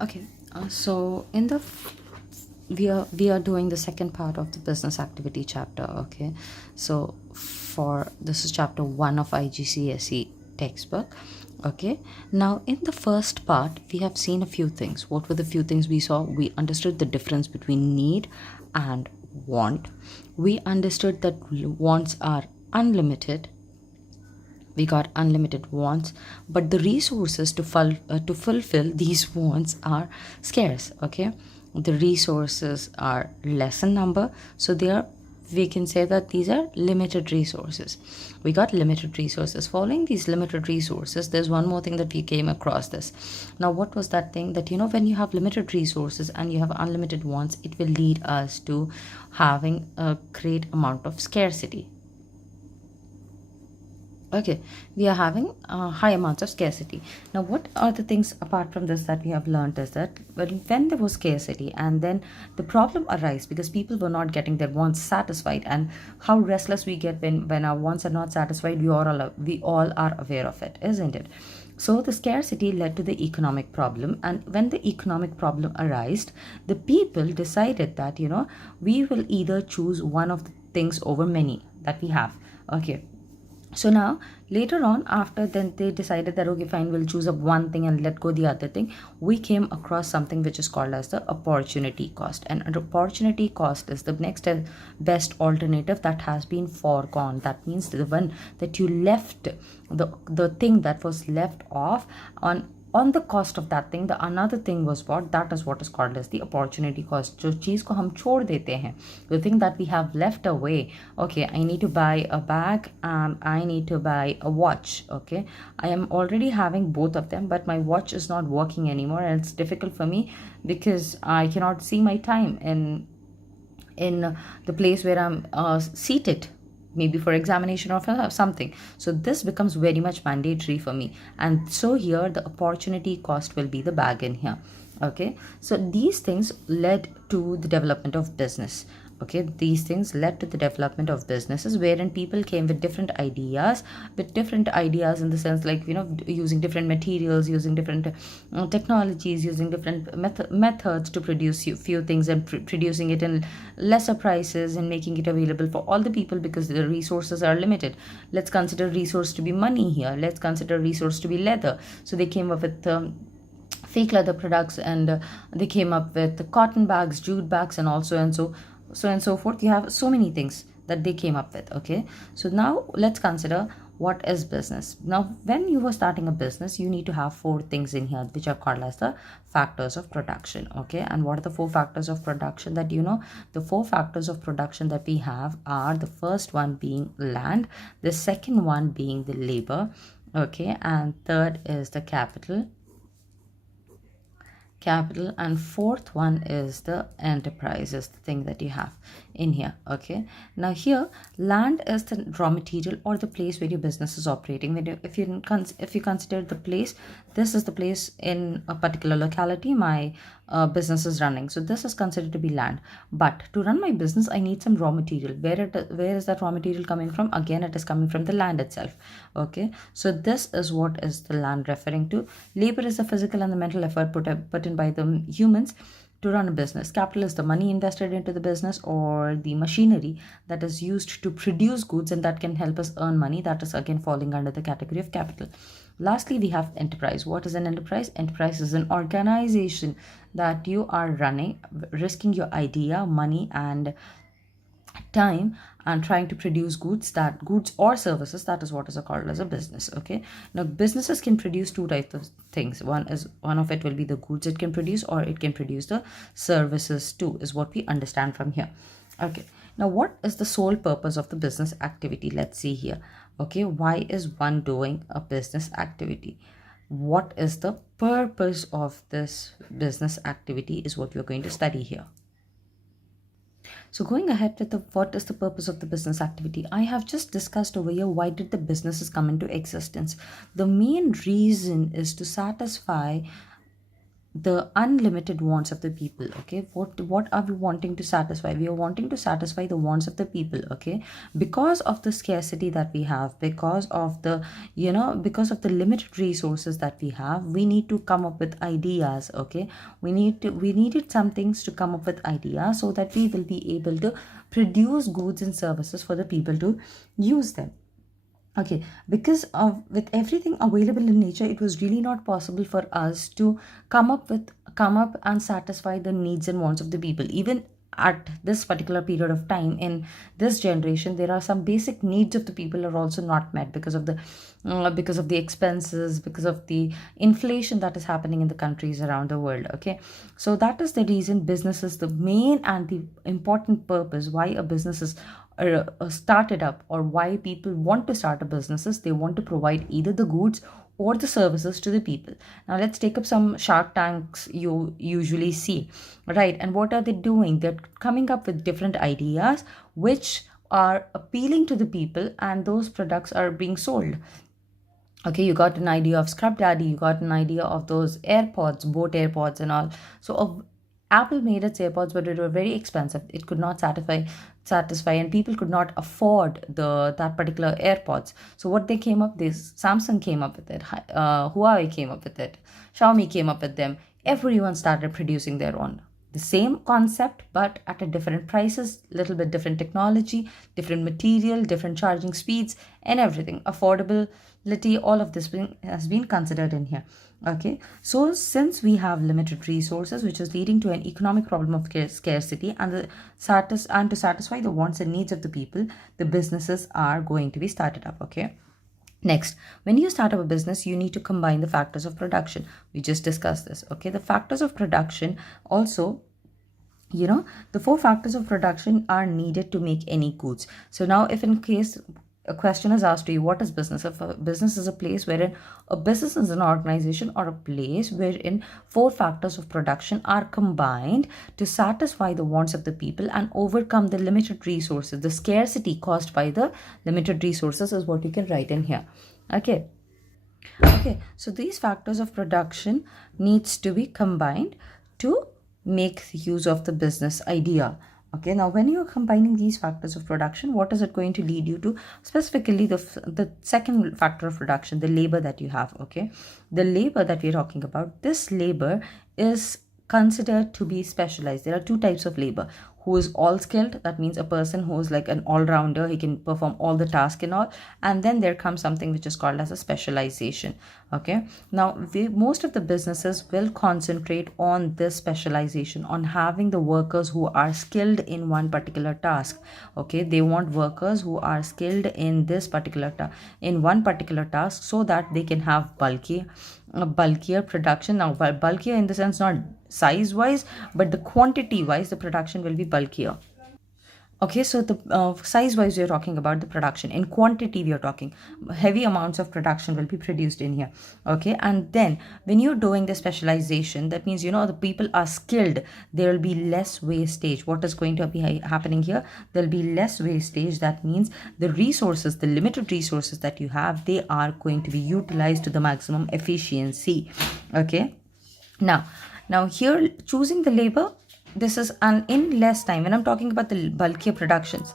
Okay, so in the we are doing the second part of the business activity chapter. Okay, so for this is chapter 1 of IGCSE textbook. Okay, now in the first part we have seen a few things. What were the few things we saw? We understood the difference between need and want. We understood that wants are unlimited. We got unlimited wants, but the resources to fulfill these wants are scarce. Okay, the resources are less in number, so they are, we can say that these are limited resources. We got limited resources. Following these limited resources, there's one more thing that we came across this. Now what was that thing? That when you have limited resources and you have unlimited wants, it will lead us to having a great amount of scarcity. Okay, we are having high amounts of scarcity. Now what are the things apart from this that we have learned is that when there was scarcity, and then the problem arises because people were not getting their wants satisfied, and how restless we get when our wants are not satisfied. We all are aware of it, isn't it? So the scarcity led to the economic problem, and when the economic problem arose, the people decided that we will either choose one of the things over many that we have. Okay, so now later on, after then they decided that okay fine, we'll choose up one thing and let go the other thing. We came across something which is called as the opportunity cost, and an opportunity cost is the next best alternative that has been foregone. That means the one that you left, the thing that was left off on the cost of that thing, the another thing was bought. That is what is called as the opportunity cost. जो चीज़ को हम छोड़ देते हैं, the thing that we have left away. Okay, I need to buy a bag and I need to buy a watch. Okay, I am already having both of them, but my watch is not working anymore, and it's difficult for me because I cannot see my time in the place where I'm seated, maybe for examination or for something. So this becomes very much mandatory for me, and so here the opportunity cost will be the bargain here. Okay, so these things led to the development of business. Okay, these things led to the development of businesses wherein people came with different ideas in the sense, like using different materials, using different technologies, using different methods to produce few things, and producing it in lesser prices and making it available for all the people because the resources are limited. Let's consider resource to be money here, let's consider resource to be leather. So they came up with fake leather products, and they came up with cotton bags, jute bags, and also and so forth. You have so many things that they came up with. Okay, so now let's consider what is business. Now when you were starting a business, you need to have four things in here which are called as the factors of production. Okay, and what are the four factors of production that the four factors of production that we have are: the first one being land, the second one being the labor, okay, and third is the capital, and fourth one is the enterprise, is the thing that you have in here. Okay, now here land is the raw material or the place where your business is operating. If you consider the place, this is the place in a particular locality my business is running, so this is considered to be land. But to run my business, I need some raw material. Where is that raw material coming from? Again, it is coming from the land itself. Okay, so this is what is the land referring to. Labor is the physical and the mental effort put in by the humans to run a business. Capital is the money invested into the business or the machinery that is used to produce goods and that can help us earn money. That is again falling under the category of capital. Lastly, we have enterprise. What is an enterprise? Enterprise is an organization that you are running, risking your idea, money, and time, and trying to produce goods or services. That is what is called as a business. Okay, now businesses can produce two types of things. One of it will be the goods it can produce, or it can produce the services too, is what we understand from here. Okay, now what is the sole purpose of the business activity? Let's see here. Okay, why is one doing a business activity? What is the purpose of this business activity is what we're going to study here. So going ahead with what is the purpose of the business activity, I have just discussed over here why did the businesses come into existence. The main reason is to satisfy the unlimited wants of the people. Okay, what are we wanting to satisfy? We are wanting to satisfy the wants of the people. Okay, because of the scarcity that we have, because of the, because of the limited resources that we have, we need to come up with ideas. Okay, we needed some things to come up with ideas so that we will be able to produce goods and services for the people to use them. Okay, because of with everything available in nature, it was really not possible for us to come up and satisfy the needs and wants of the people. Even at this particular period of time in this generation, there are some basic needs of the people are also not met because of the expenses, because of the inflation that is happening in the countries around the world. Okay, so that is the reason business is the main and the important purpose why a business is started up, or why people want to start a businesses. They want to provide either the goods or the services to the people. Now let's take up some Shark Tanks you usually see, right? And what are they doing? They're coming up with different ideas which are appealing to the people, and those products are being sold. Okay, you got an idea of Scrub Daddy, you got an idea of those AirPods, boat AirPods and all. So Apple made its AirPods, but it were very expensive. It could not satisfy, and people could not afford that particular AirPods. So what they came up, this Samsung came up with it, Huawei came up with it, Xiaomi came up with them. Everyone started producing their own, the same concept but at a different prices, little bit different technology, different material, different charging speeds, and everything, affordability, all of this has been considered in here. Okay, so since we have limited resources, which is leading to an economic problem of scarcity, and to satisfy the wants and needs of the people, the businesses are going to be started up. Okay, next, when you start up a business, you need to combine the factors of production. We just discussed this. Okay, the factors of production also, the four factors of production are needed to make any goods. So now, if in case a question is asked to you, what is business? If a business is a place wherein a business is an organization or a place wherein four factors of production are combined to satisfy the wants of the people and overcome the limited resources, the scarcity caused by the limited resources, is what you can write in here. Okay, so these factors of production needs to be combined to make use of the business idea. Okay, now when you're combining these factors of production, what is it going to lead you to? Specifically, the second factor of production, the labor that you have. Okay, the labor that we're talking about, this labor is considered to be specialized. There are two types of labor: who is all skilled, that means a person who is like an all-rounder, he can perform all the tasks and all, and then there comes something which is called as a specialization. Okay, now most of the businesses will concentrate on this specialization, on having the workers who are skilled in one particular task. Okay, they want workers who are skilled in this particular in one particular task, so that they can have bulkier production. Now bulkier in the sense, not size wise, but the quantity wise, the production will be bulkier. Okay, so the size wise we are talking about the production. In quantity we are talking heavy amounts of production will be produced in here. Okay, and then when you're doing the specialization, that means the people are skilled, there will be less wastage. What is going to be happening here? There'll be less wastage. That means the resources, the limited resources that you have, they are going to be utilized to the maximum efficiency. Okay, now here, choosing the labor, this is an in less time. When I'm talking about the bulkier productions,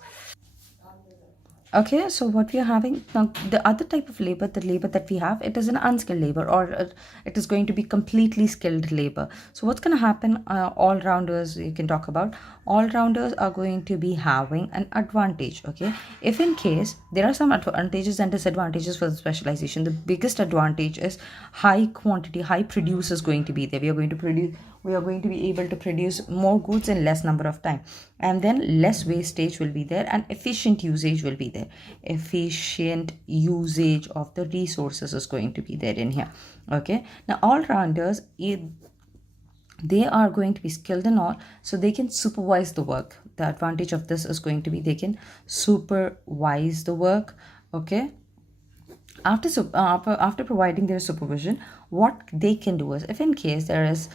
okay, so what we are having now, the other type of labor, the labor that we have, it is an unskilled labor, or it is going to be completely skilled labor. So what's going to happen? All rounders, you can talk about all rounders are going to be having an advantage. Okay, if in case there are some advantages and disadvantages for the specialization, the biggest advantage is high quantity, high produce is going to be there. We are going to be able to produce more goods in less number of time, and then less wastage will be there, and efficient usage will be there. Efficient usage of the resources is going to be there in here. Okay, now all-rounders, they are going to be skilled and all, so they can supervise the work. The advantage of this is going to be they can supervise the work. Okay, after providing their supervision, what they can do is, if in case there is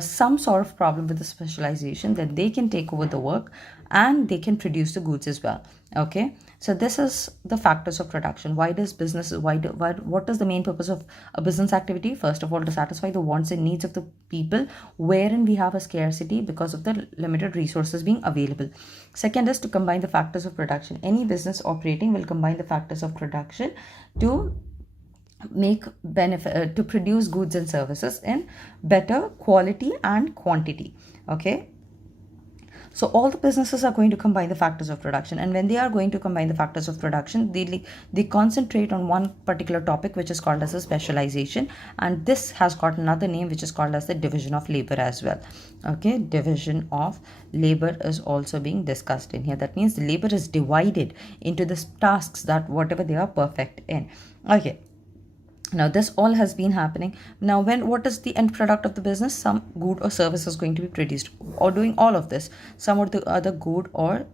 some sort of problem with the specialization, then they can take over the work and they can produce the goods as well. Okay, so this is the factors of production. Why does business, what is the main purpose of a business activity? First of all, to satisfy the wants and needs of the people, wherein we have a scarcity because of the limited resources being available. Second is to combine the factors of production. Any business operating will combine the factors of production to make benefit, to produce goods and services in better quality and quantity. Okay, so all the businesses are going to combine the factors of production, and when they are going to combine the factors of production, they concentrate on one particular topic, which is called as a specialization, and this has got another name, which is called as the division of labor as well. Okay, division of labor is also being discussed in here. That means the labor is divided into the tasks that whatever they are perfect in. Okay, now this all has been happening. Now what is the end product of the business? Some good or service is going to be produced, or doing all of this, some of the other good or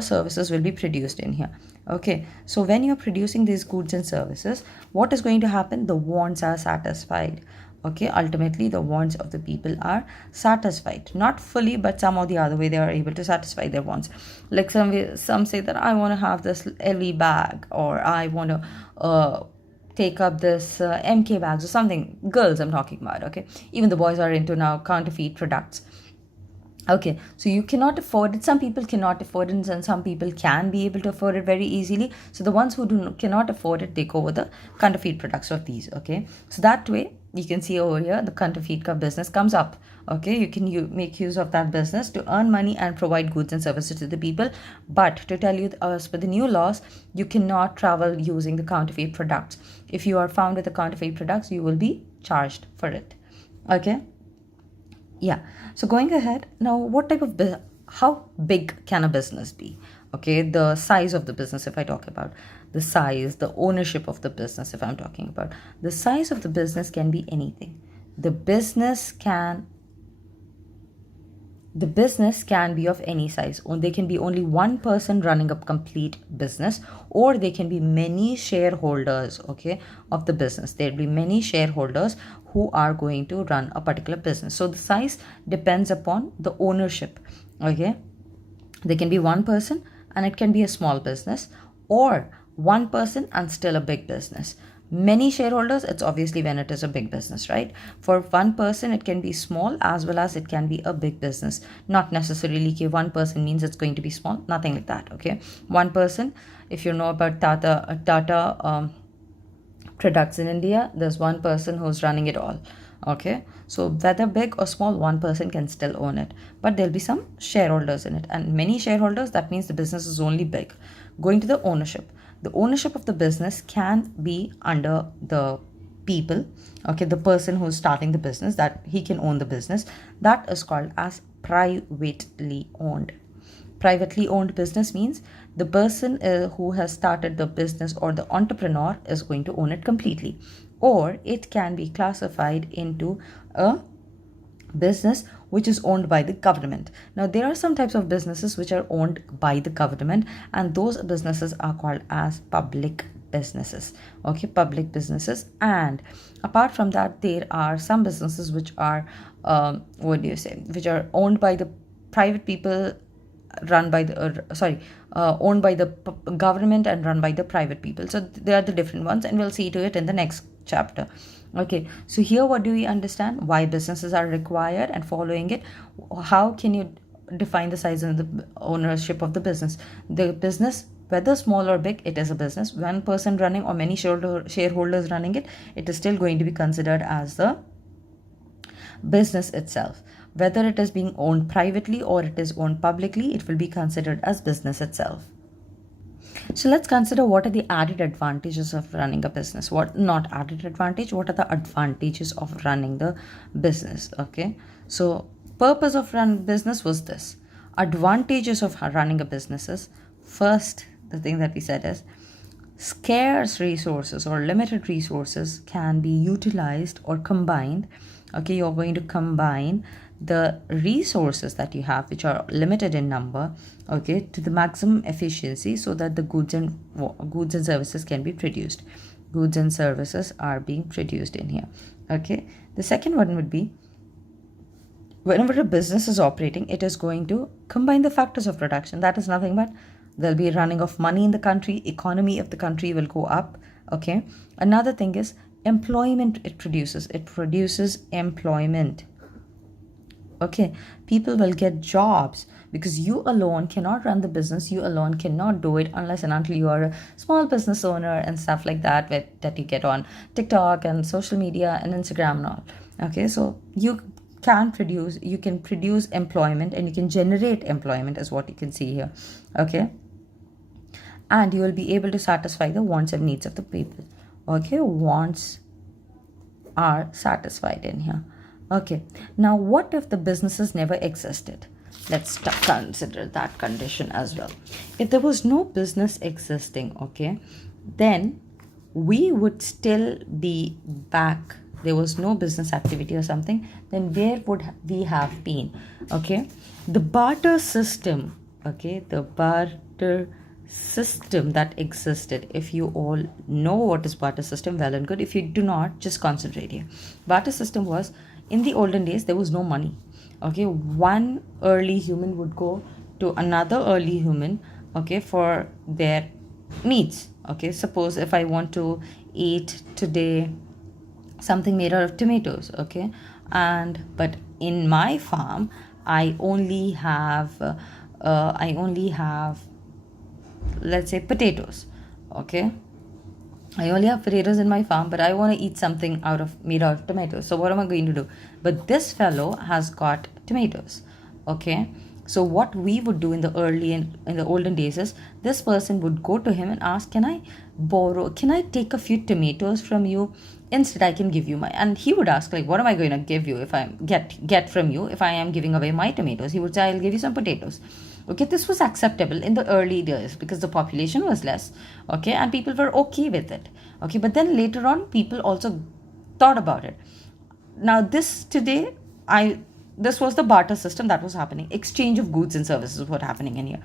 services will be produced in here. Okay, so when you're producing these goods and services, what is going to happen? The wants are satisfied. Okay, ultimately the wants of the people are satisfied, not fully, but some or the other way they are able to satisfy their wants. Like some say that I want to have this LV bag, or I want to take up this MK bags or something. Girls I'm talking about. Okay, even the boys are into now counterfeit products. Okay, so you cannot afford it. Some people cannot afford it, and some people can be able to afford it very easily. So the ones who cannot afford it, they go with the counterfeit products of these. Okay, so that way you can see over here the counterfeit business comes up. Okay, you can make use of that business to earn money and provide goods and services to the people. But to tell you, as per the new laws, you cannot travel using the counterfeit products. If you are found with the counterfeit products, you will be charged for it. Okay, yeah, so going ahead now, what type of how big can a business be? Okay, the size of the business, if I talk about the size, the ownership of the business, if I'm talking about the size of the business, can be anything. The business can be of any size. They can be only one person running a complete business, or they can be many shareholders, okay, of the business. There'll be many shareholders who are going to run a particular business. So the size depends upon the ownership. Okay, there can be one person and it can be a small business, or one person and still a big business. Many shareholders, it's obviously when it is a big business, right? For one person it can be small as well as it can be a big business. Not necessarily one person means it's going to be small, nothing like that. Okay, one person, if you know about Tata products in India, there's one person who's running it all. Okay, so whether big or small, one person can still own it, but there'll be some shareholders in it, and many shareholders, that means the business is only big. Going to the ownership, the ownership of the business can be under the people. Okay, the person who's starting the business, that he can own the business, that is called as privately owned. Privately owned business means the person who has started the business, or the entrepreneur, is going to own it completely. Or it can be classified into a business which is owned by the government. Now there are some types of businesses which are owned by the government, and those businesses are called as public businesses. Okay, public businesses. And apart from that, there are some businesses which are which are owned by the private people, run by the owned by the government and run by the private people. So they are the different ones, and we'll see to it in the next chapter. Okay, so here what do we understand? Why businesses are required, and following it, how can you define the size and the ownership of the business? The business, whether small or big, it is a business. One person running or many shareholders running it, it is still going to be considered as the business itself. Whether it is being owned privately or it is owned publicly, it will be considered as business itself. So let's consider what are the added advantages of running a business. What not added advantage, what are the advantages of running the business? Okay, so purpose of run business was this. Advantages of running a business is, first, the thing that we said is, scarce resources or limited resources can be utilized or combined. Okay, you're going to combine the resources that you have, which are limited in number, okay, to the maximum efficiency, so that the goods and services can be produced. Goods and services are being produced in here. Okay, The second one would be, whenever a business is operating, it is going to combine the factors of production. That is nothing but there'll be running of money in the country, economy of the country will go up. Okay. Another thing is employment it produces. It produces employment. Okay, people will get jobs because you alone cannot run the business. You alone cannot do it unless and until you are a small business owner and stuff like that, that you get on TikTok and social media and Instagram and all. Okay, so you can produce employment and you can generate employment, is what you can see here. Okay, and you will be able to satisfy the wants and needs of the people. Okay, wants are satisfied in here. Okay, now what if the businesses never existed? Let's consider that condition as well. If there was no business existing, okay, then we would still be back. There was no business activity or something, then where would we have been? Okay, the barter system, okay, the barter system that existed. If you all know what is barter system, well and good. If you do not, just concentrate here. Barter system was, in the olden days, there was no money. Okay, one early human would go to another early human, okay, for their needs. Okay, suppose if I want to eat today something made out of tomatoes, okay, but in my farm I only have let's say potatoes. Okay, I only have potatoes in my farm, but I want to eat something made out of tomatoes. So what am I going to do? But this fellow has got tomatoes. Okay, so what we would do in the olden days is, this person would go to him and ask, can I take a few tomatoes from you? Instead, I can give you and he would ask, like, what am I going to give you if I get from you if I am giving away my tomatoes? He would say, I'll give you some potatoes. Okay, this was acceptable in the early days because the population was less. Okay, and people were okay with it. Okay, but then later on, people also thought about it. Now, this was the barter system that was happening. Exchange of goods and services was what happening in here.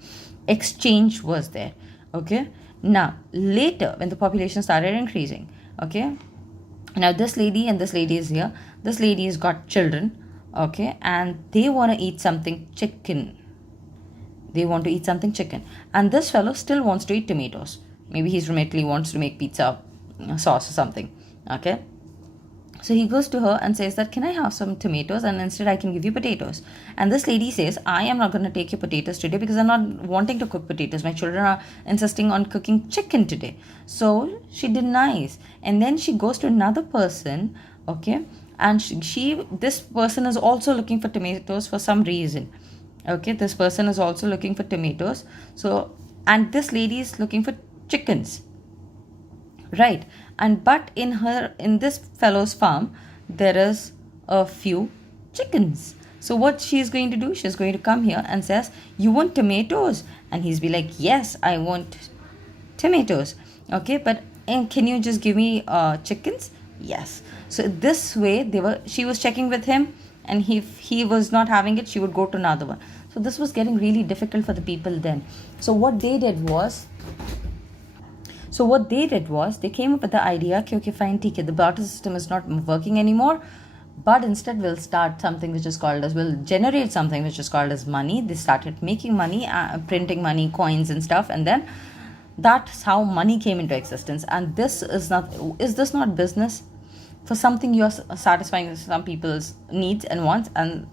Exchange was there. Okay, now later when the population started increasing, okay, now this lady and this lady is here. This lady has got children, okay, and they want to eat something chicken. And this fellow still wants to eat tomatoes. Maybe he's remotely wants to make pizza sauce or something. Okay, so he goes to her and says that, can I have some tomatoes, and instead I can give you potatoes? And this lady says, I am not going to take your potatoes today because I'm not wanting to cook potatoes. My children are insisting on cooking chicken today. So she denies. And then she goes to another person, okay, and this person is also looking for tomatoes for some reason. Okay, this person is also looking for tomatoes. So, and this lady is looking for chickens, right? And but in this fellow's farm, there is a few chickens. So what she's going to do, she's going to come here and says, you want tomatoes? And he's be like, yes, I want tomatoes. Okay, but can you just give me chickens? Yes. So this way she was checking with him, and if he was not having it, she would go to another one. So this was getting really difficult for the people then. So what they did was they came up with the idea, okay, fine, TK, the barter system is not working anymore, but instead we'll generate something which is called as money. They started making money, printing money, coins and stuff, and then that's how money came into existence. And is this not business? For something you're satisfying some people's needs and wants, and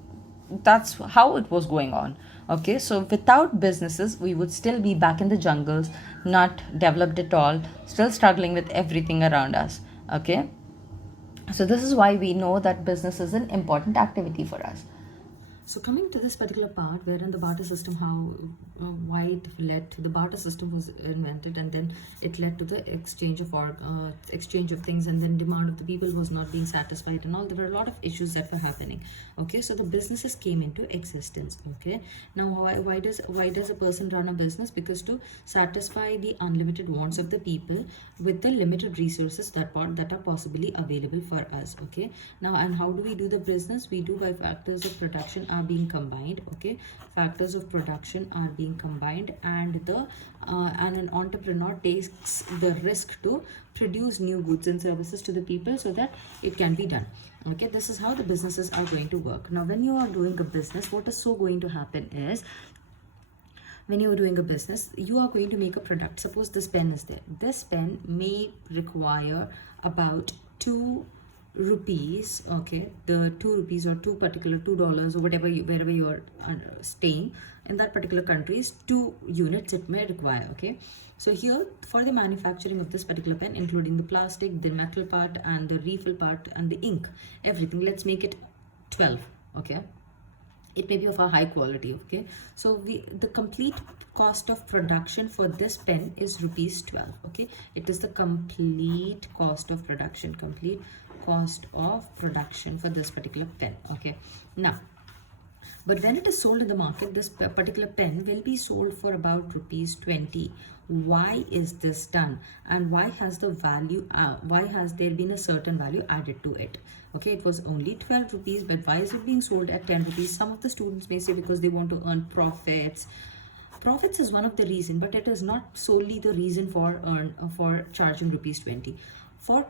that's how it was going on. Okay, so without businesses, we would still be back in the jungles, not developed at all, still struggling with everything around us. Okay, so this is why we know that business is an important activity for us. So coming to this particular part, wherein the barter system, why it led to the barter system was invented, and then it led to the exchange of things, and then demand of the people was not being satisfied, and all. There were a lot of issues that were happening. Okay, so the businesses came into existence. Okay, now why does a person run a business? Because to satisfy the unlimited wants of the people with the limited resources that are possibly available for us. Okay, now, and how do we do the business? We do by factors of production are being combined. Okay, factors of production are being combined, and an entrepreneur takes the risk to produce new goods and services to the people so that it can be done. Okay, this is how the businesses are going to work. Now when you are doing a business, what is so going to happen is, when you're doing a business, you are going to make a product. Suppose this pen is there. This pen may require about 2 rupees. Okay, the 2 rupees or $2 or whatever you, wherever you are staying in that particular countries, 2 units it may require. Okay, so here for the manufacturing of this particular pen, including the plastic, the metal part, and the refill part, and the ink, everything, let's make it 12. Okay, it may be of a high quality. Okay, so the complete cost of production for this pen is rupees 12. Okay, it is the complete cost of production, complete cost of production for this particular pen. Okay, now but when it is sold in the market, this particular pen will be sold for about rupees 20. Why is this done? And why has the value, why has there been a certain value added to it? Okay, it was only 12 rupees, but why is it being sold at 10 rupees? Some of the students may say because they want to earn profits. Profits is one of the reason, but it is not solely the reason for charging rupees 20. For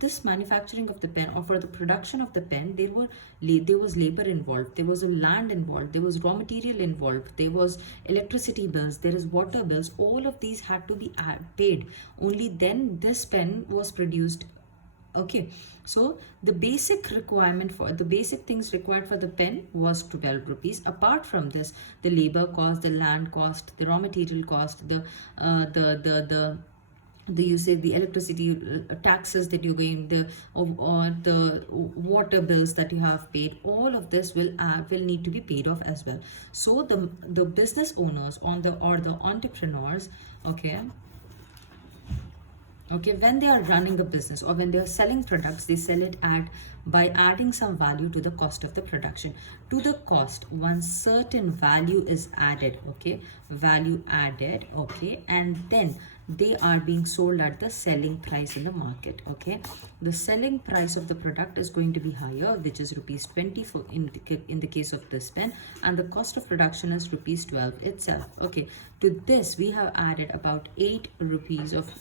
this manufacturing of the pen, or for the production of the pen, there was labor involved, there was a land involved, there was raw material involved, there was electricity bills, there is water bills. All of these had to be paid. Only then this pen was produced. Okay, so the basic requirement, for the basic things required for the pen was 12 rupees. Apart from this, the labor cost, the land cost, the raw material cost, the you say the electricity taxes that you're going, the water bills that you have paid, all of this will need to be paid off as well. So the business owners or the entrepreneurs, okay, when they are running a business or when they are selling products, they sell it at by adding some value to the cost of the production. To the cost, one certain value is added. Okay, value added. Okay, and then they are being sold at the selling price in the market. Okay, the selling price of the product is going to be higher, which is rupees 20 for in the case of this pen, and the cost of production is rupees 12 itself. Okay, to this we have added about 8 rupees of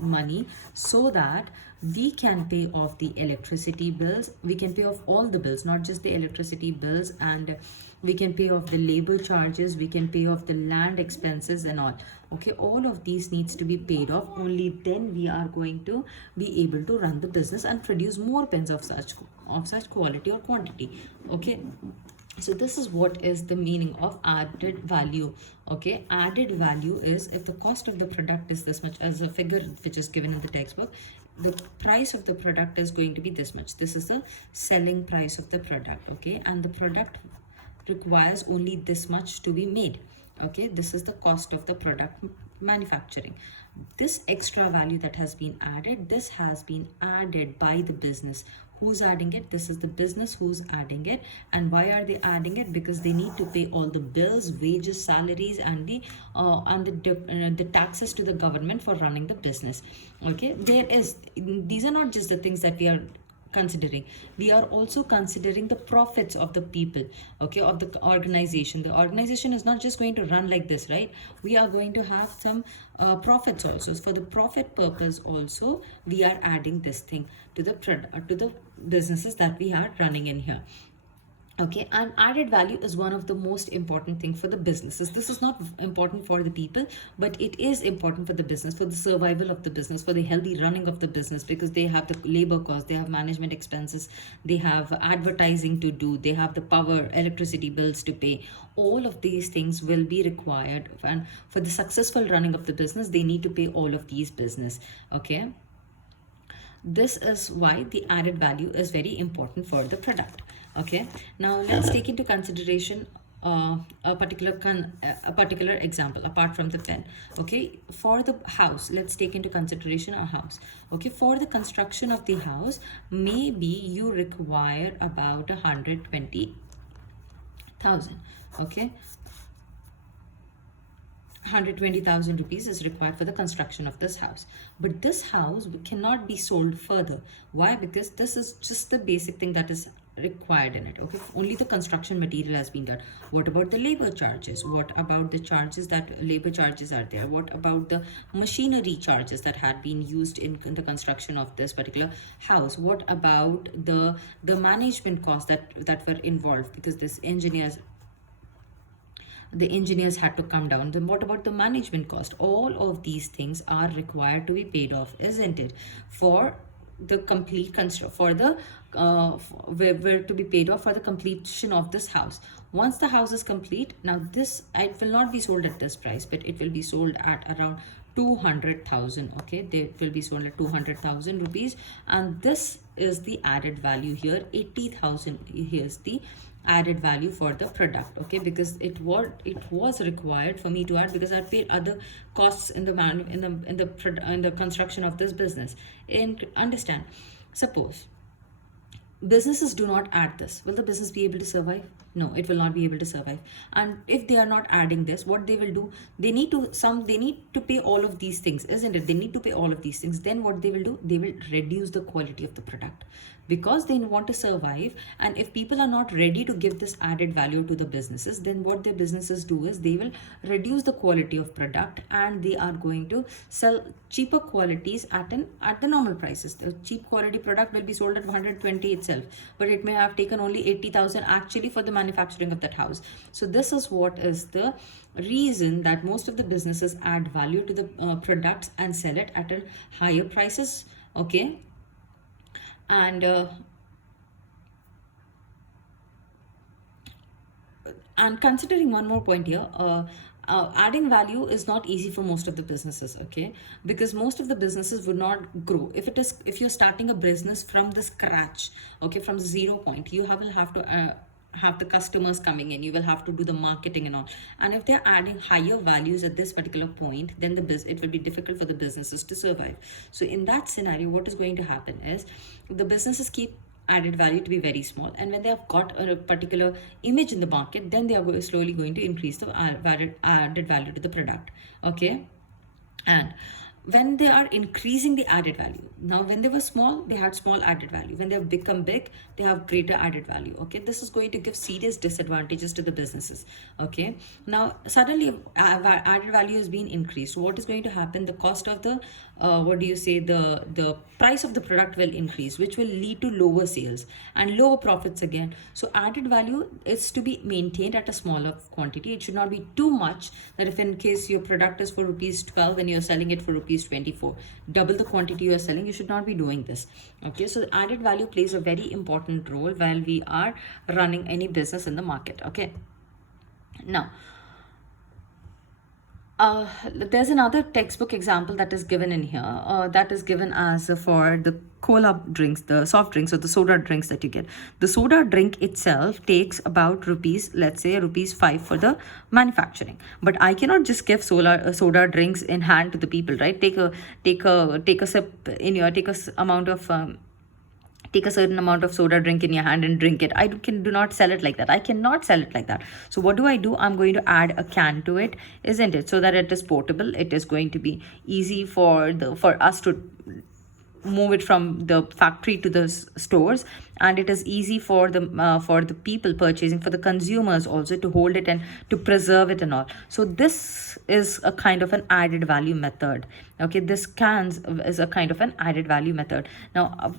money, so that we can pay off the electricity bills, we can pay off all the bills, not just the electricity bills, and we can pay off the labor charges, we can pay off the land expenses and all. Okay, all of these needs to be paid off. Only then we are going to be able to run the business and produce more pens of such quality or quantity. Okay, so this is what is the meaning of added value. Okay, added value is if the cost of the product is this much, as a figure which is given in the textbook, the price of the product is going to be this much. This is the selling price of the product. Okay, and the product requires only this much to be made. Okay, this is the cost of the product manufacturing. This extra value that has been added, this has been added by the business. Who's adding it? This is the business who's adding it. And why are they adding it? Because they need to pay all the bills, wages, salaries, and the taxes to the government for running the business. Okay, these are not just the things that we are considering. We are also considering the profits of the people, okay, of the organization. The organization is not just going to run like this, right? We are going to have some profits also. For the profit purpose also, we are adding this thing to the businesses that we are running in here. Okay, and added value is one of the most important thing for the businesses. This is not important for the people, but it is important for the business, for the survival of the business, for the healthy running of the business, because they have the labor cost, they have management expenses, they have advertising to do, they have the power, electricity bills to pay. All of these things will be required, and for the successful running of the business, they need to pay all of these business. Okay, this is why the added value is very important for the product. Okay, now let's take into consideration a particular example apart from the pen. Okay, for the house, let's take into consideration a house. Okay, for the construction of the house, maybe you require about 120,000. Okay, 120,000 rupees is required for the construction of this house. But this house cannot be sold further. Why? Because this is just the basic thing that is required in it. Okay, only the construction material has been done. What about the labor charges? What about the charges that labor charges are there? What about the machinery charges that had been used in the construction of this particular house? What about the management costs that were involved, because the engineers had to come down? Then what about the management cost? All of these things are required to be paid off, isn't it, for the complete construct, for the were to be paid off for the completion of this house. Once the house is complete, now this, it will not be sold at this price, but it will be sold at around 200,000. Okay, they will be sold at 200,000 rupees, and this is the added value here. 80,000, here's the added value for the product. Okay, because it was required for me to add, because I paid other costs in the in the construction of this business. And understand, suppose businesses do not add this, will the business be able to survive? No, it will not be able to survive. And if they are not adding this, what they will do, they need to pay all of these things, isn't it? They need to pay all of these things. Then what they will do, they will reduce the quality of the product, because they want to survive. And if people are not ready to give this added value to the businesses, then what their businesses do is they will reduce the quality of product, and they are going to sell cheaper qualities at the normal prices. The cheap quality product will be sold at 120 itself, but it may have taken only 80,000 actually for the manufacturing of that house. So this is what is the reason that most of the businesses add value to the products and sell it at a higher prices. Okay, and considering one more point here, adding value is not easy for most of the businesses. Okay, because most of the businesses would not grow if you're starting a business from the scratch. Okay, from the 0 point, you will have to have the customers coming in, you will have to do the marketing and all. And if they're adding higher values at this particular point, then it will be difficult for the businesses to survive. So in that scenario, what is going to happen is the businesses keep added value to be very small, and when they have got a particular image in the market, then they are slowly going to increase the added value to the product. Okay, and when they are increasing the added value, now when they were small, they had small added value. When they have become big, they have greater added value. Okay, this is going to give serious disadvantages to the businesses. Okay, now suddenly added value has been increased. So what is going to happen? The cost of the the price of the product will increase, which will lead to lower sales and lower profits again. So added value is to be maintained at a smaller quantity. It should not be too much that if in case your product is for rupees 12 and you're selling it for rupees 24, double the quantity you are selling, you should not be doing this. Okay, so added value plays a very important role while we are running any business in the market. Okay, now there's another textbook example that is given in here, that is given as for the cola drinks, the soft drinks or the soda drinks that you get. The soda drink itself takes about rupees, let's say rupees 5 for the manufacturing. But I cannot just give soda drinks in hand to the people, right? Take a sip in your, take a certain amount of soda drink in your hand and drink it. Do not sell it like that. I cannot sell it like that. So what do? I'm going to add a can to it, isn't it? So that it is portable. It is going to be easy for us to move it from the factory to the stores, and it is easy for the people purchasing, for the consumers also, to hold it and to preserve it and all. So this is a kind of an added value method. Okay, this cans is a kind of an added value method. Now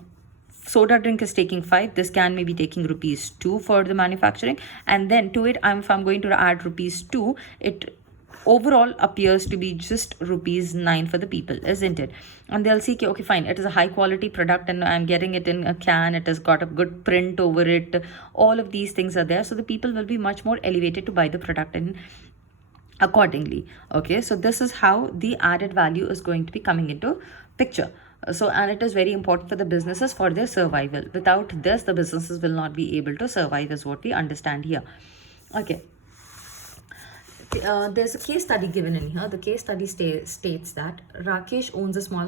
soda drink is taking 5, this can may be taking rupees 2 for the manufacturing, and then to it if I'm going to add rupees 2, it overall appears to be just rupees 9 for the people, isn't it? And they'll see, okay, fine, it is a high quality product and I'm getting it in a can, it has got a good print over it, all of these things are there, so the people will be much more elevated to buy the product and accordingly. Okay, so this is how the added value is going to be coming into picture. So, and it is very important for the businesses for their survival. Without this, the businesses will not be able to survive, is what we understand here. Okay, there's a case study given in here. The case study states that Rakesh owns a small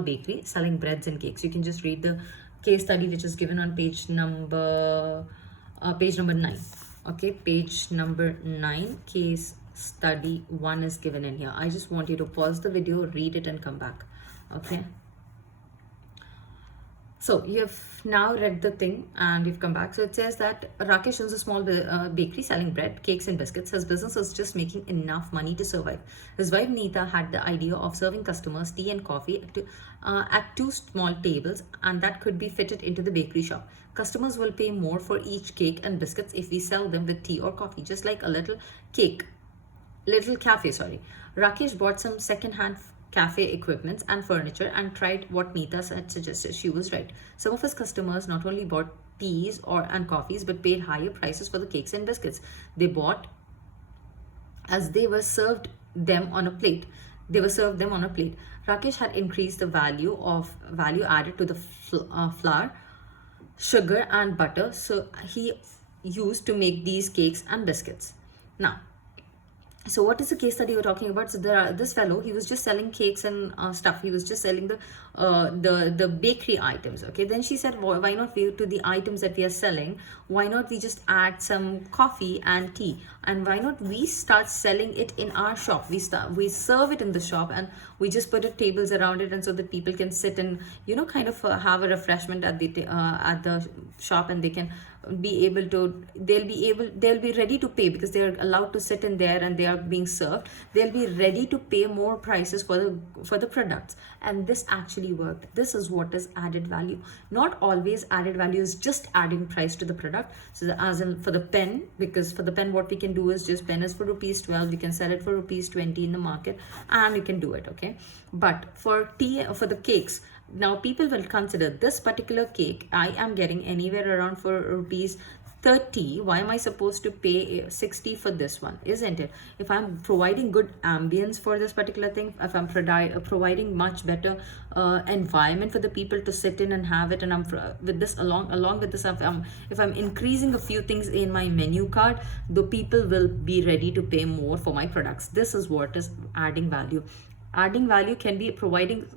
bakery selling breads and cakes. You can just read the case study which is given on page number 9. Okay, page number 9, case study 1 is given in here. I just want you to pause the video, read it and come back. Okay, So you've now read the thing and you've come back. So it says that Rakesh owns a small bakery selling bread, cakes, and biscuits. His business is just making enough money to survive. His wife Neeta had the idea of serving customers tea and coffee at two small tables, and that could be fitted into the bakery shop. Customers will pay more for each cake and biscuits if we sell them with tea or coffee, just like a little cafe, sorry. Rakesh bought some second-hand cafe equipments and furniture and tried what Neeta had suggested. She was right. Some of his customers not only bought teas and coffees but paid higher prices for the cakes and biscuits they bought as they were served them on a plate. Rakesh had increased the value added to the flour, sugar, and butter, so he used to make these cakes and biscuits. Now, so what is the case study you're talking about? So this fellow, he was just selling cakes and stuff. He was just selling the bakery items. Okay, then she said, why not we, to the items that we are selling, why not we just add some coffee and tea, and why not we start selling it in our shop? We serve it in the shop, and we just put tables around it, and so that people can sit and kind of have a refreshment at the shop, and they can be able to they'll be ready to pay because they are allowed to sit in there and they are being served. They'll be ready to pay more prices for the products, and this actually worked. This is what is added value. Not always added value is just adding price to the product. So as in for the pen, because for the pen what we can do is just pen is for rupees 12, we can sell it for rupees 20 in the market, and we can do it. Okay, but for the cakes, now people will consider this particular cake I am getting anywhere around for rupees 30. Why am I supposed to pay 60 for this one? Isn't it? If I'm providing good ambience for this particular thing, if I'm providing much better environment for the people to sit in and have it, and I'm with this along with this, if I'm increasing a few things in my menu card, the people will be ready to pay more for my products. This is what is adding value. Adding value can be providing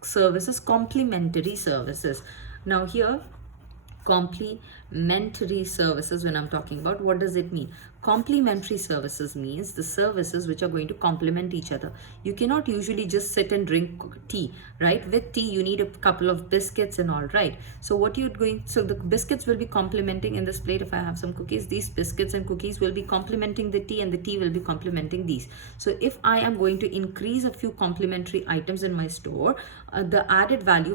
services, complementary services. Now here, complementary services, when I'm talking about, what does it mean? Complementary services means the services which are going to complement each other. You cannot usually just sit and drink tea, right? With tea you need a couple of biscuits and all, right? So the biscuits will be complementing in this plate. If I have some cookies, these biscuits and cookies will be complementing the tea, and the tea will be complementing these. So if I am going to increase a few complementary items in my store, the added value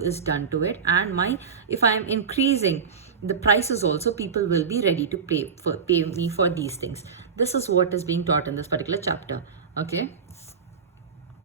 is done to it, and if I am increasing the prices also, people will be ready to pay me for these things. This is what is being taught in this particular chapter. Okay.